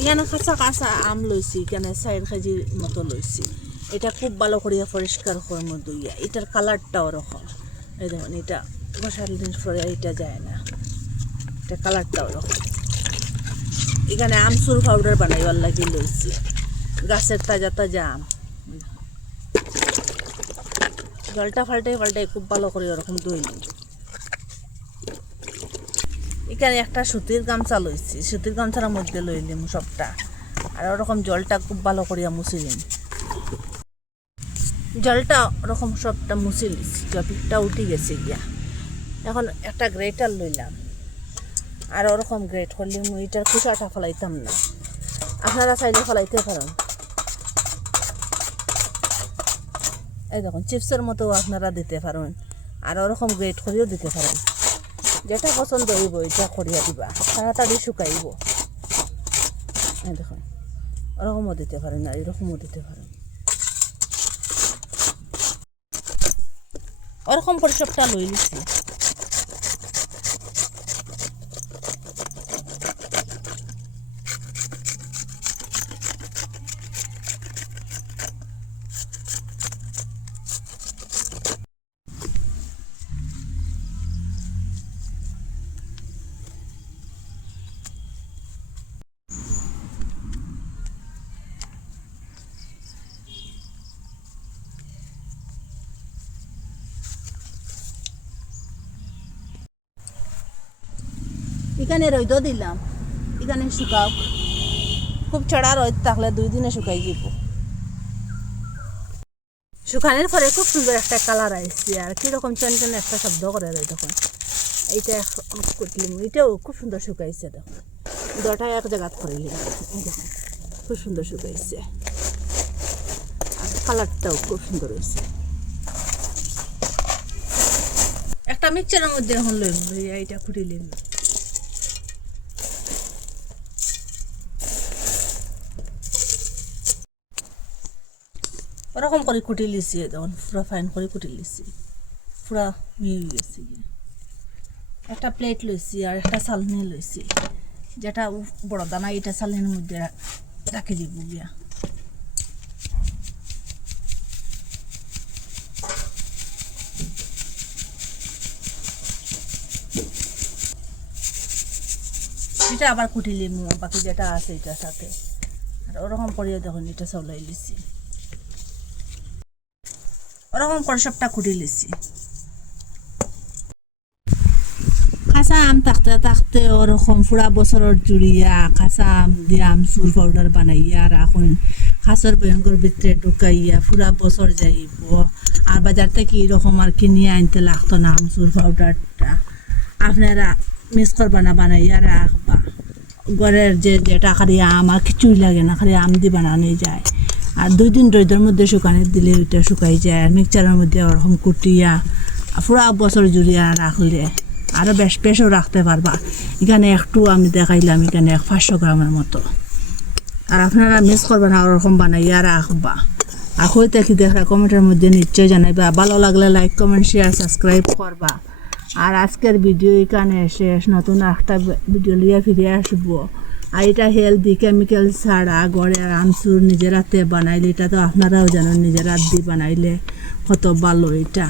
এখানে কাঁচা কাঁচা আম লইছি, এখানে 4 কেজির মতো লইছি। এটা খুব ভালো করে পরিষ্কার করবো দুইয়া। এটার কালারটা ওরকম, এই দেখুন এটা বসার দিন পরে এটা যায় না, এটা কালারটা ওরকম। এখানে আমচুর পাউডার বানাইবার লাগি লইছি, গাছের তাজা তাজা আম। জলটা পাল্টাই খুব ভালো করে ওরকম ধুই নিই। এখানে একটা সুতির গামছা লইছি, সুতির গামছার মধ্যে লইলাম সবটা, আর ওরকম জলটা খুব ভালো করিয়া মুছি দিন। জলটা ওরকম সবটা মুছি লিছি, টপিকটা উঠে গেছে গিয়া। এখন একটা গ্রেটার লইলাম, আর ওরকম গ্রেট করলে এটার কুচাটা ফলাইতাম না, আপনারা চাইলে ফলাইতে পারেন। এই দেখুন চিপসের মতো আপনারা দিতে পারেন, আর ওরকম গ্রেট করিও দিতে পারেন। যেটা পছন্দ হইব এটা করিয়া দিবা, তাড়াতাড়ি শুকাইব। এই দেখুন ওরকমও দিতে পারেন, আর এরকমও দিতে পারেন। ওরকম করে সবটা লই লিছি। এখানে রোদ দিলাম, এখানে শুকাও। খুব চড়া রোদ থাকলে 2 দিনে শুকাই যাব। শুকানোর পরে খুব সুন্দর একটা কালার আসছে, আর কীরকম চনচন একটা শব্দ করে রোদ। দেখুন এইটা করলাম, এটাও খুব সুন্দর শুকাইছে। দেখুন দুটাই এক জায়গাত করিলাম, দেখুন খুব সুন্দর শুকাইছে, আর কালারটাও খুব সুন্দর হয়েছে। একটা মিক্সচারের মধ্যে এখন লইব, এইটা খুঁটিলাম। ওরকম করে কুটি লিছি, দেখুন পুরো ফাইন করে কুটি লিছি, পুরা মিহি গেছে। একটা প্লেট লইছি, আর একটা চালনি লইছি, যেটা বড় দানা এটা চালনির মধ্যে রাখি দিব গিয়া। এটা আবার কুটি লিম, বাকি যেটা আছে এটার সাথে। আর ওরকম করিয়া দেখুন এটা চলাই লিছি, ওরকম করে সবটা কুটি লিছি। কাঁচা আম থাকতে থাকতে ওরকম পুরা বছরের জুড়িয়া কাঁচা আম দিয়ে আমচুর পাউডার বানাইয়া রাখুন, কাঁচের ভয়ঙ্কর ভিতরে ঢুকাইয়া পুরা বছর যাইব। আর বাজার থেকে এরকম আর কিনিয়ে আনতে লাগতো না আমচুর পাউডারটা, আপনারা মিক্স করবা না, বানাইয়া রাখবা। ঘরের যেটা খালি আম আর কিছুই লাগে না, খালি আম দিয়ে বানানো যায়। আর 2 দিন রোদের মধ্যে শুকানো দিলে ওইটা শুকাই যায়। আর মিক্সচারের মধ্যে ওরকম কুটিয়া পুরা বছর জুড়িয়া রাখলে আরও বেশও রাখতে পারবা। এখানে একটু আমি দেখাইলাম, এখানে 500 গ্রামের মতো। আর আপনারা মিক্স করবেন না, ওরকম বানাইয়া রাখবা। আর হইতে কি দেখা কমেন্টের মধ্যে নিশ্চয় জানাইবা। ভালো লাগলে লাইক কমেন্ট শেয়ার সাবস্ক্রাইব করবা। আর আজকের ভিডিও এখানে শেষ, নতুন একটা ভিডিও নিয়ে ফিরে আসবো। আর এটা হেলদি, কেমিক্যাল ছাড়া ঘরের আমচুর নিজের হাতে বানাইলে, এটা তো আপনারাও জানেন নিজের হাত দিয়ে বানাইলে কত ভালো এটা।